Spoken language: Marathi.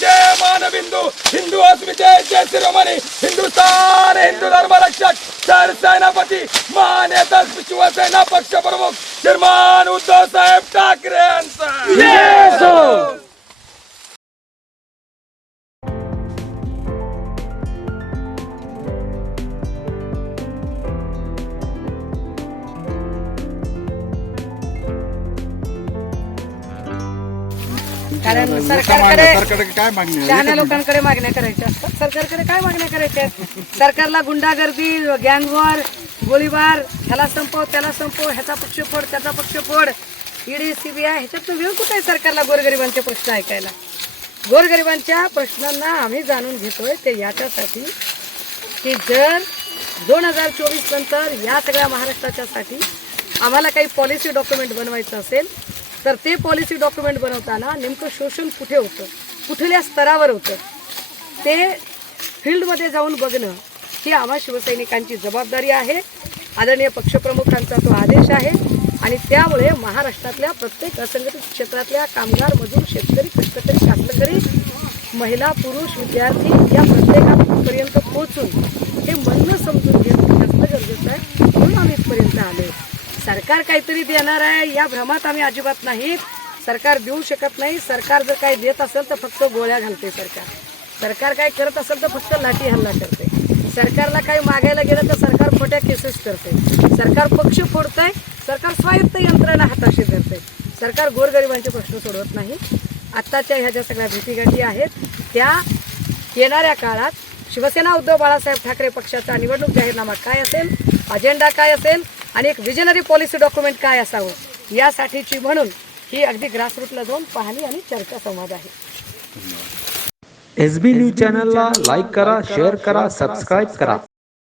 धर्माचे मानबिंदू हिंदू अस्मितेचे शिरोमणी हिंदुस्थान हिंदू धर्म रक्षक सरसेनापती महानेता शिवसेना पक्ष प्रमुख श्रीमान उद्धव साहेब ठाकरे यांचा कारण सरकारकडे काय मागणी शहाण्या लोकांकडे मागण्या करायच्या असतात. सरकारकडे काय मागण्या करायच्या आहेत? सरकारला गुंडागर्दी, गँगवॉर, गोळीबार, ह्याला संपव त्याला संपव, ह्याचा पक्ष फोड त्याचा पक्ष फोड, ईडी सीबीआय, ह्याच्यात वेळ कुठे आहे सरकारला गोरगरिबांचे प्रश्न ऐकायला? गोरगरिबांच्या प्रश्नांना आम्ही जाणून घेतोय ते याच्यासाठी की जर 2024 नंतर या सगळ्या महाराष्ट्राच्यासाठी आम्हाला काही पॉलिसी डॉक्युमेंट बनवायचं असेल तर ते पॉलिसी डॉक्युमेंट बनवताना नेमकं शोषण कुठे होतं, कुठल्या स्तरावर होतं, ते फील्डमध्ये जाऊन बघणं ही आम्हा शिवसैनिकांची जबाबदारी आहे. आदरणीय पक्षप्रमुखांचा तो आदेश आहे आणि त्यामुळे महाराष्ट्रातल्या प्रत्येक असंघटित क्षेत्रातल्या कामगार, मजूर, शेतकरी, कष्टकरी, कास्तकरी, महिला, पुरुष, विद्यार्थी या प्रत्येकापर्यंत पोहोचून हे म्हणणं समजून घेणं जास्त गरजेचं आहे. म्हणून आम्ही इथपर्यंत आलो. सरकार काहीतरी देणार आहे या भ्रमात आम्ही अजिबात नाही. सरकार देऊ शकत नाही. सरकार जर काही देत असेल तर फक्त गोळ्या घालते. सरकार काय करत असेल तर फक्त लाठी हल्ला करते. सरकारला काही मागायला गेलं तर सरकार खोट्या केसेस करते. सरकार पक्ष फोडतंय. सरकार स्वायत्त यंत्रणा हाताशी धरते. सरकार गोरगरिबांचे प्रश्न सोडवत नाही. आत्ताच्या ह्या ज्या सगळ्या भेटीगाठी आहेत त्या येणाऱ्या काळात शिवसेना उद्धव बाळासाहेब ठाकरे पक्षाचा निवडणूक जाहीरनामा काय असेल, अजेंडा काय असेल आणि एक विजनरी पॉलिसी डॉक्युमेंट काय असावं यासाठीची म्हणून ही अगदी ग्रासरूटला जाऊन पाहणी आणि चर्चा संवाद आहे. SB न्यूज चॅनलला लाईक करा, शेअर करा, सबस्क्राईब करा.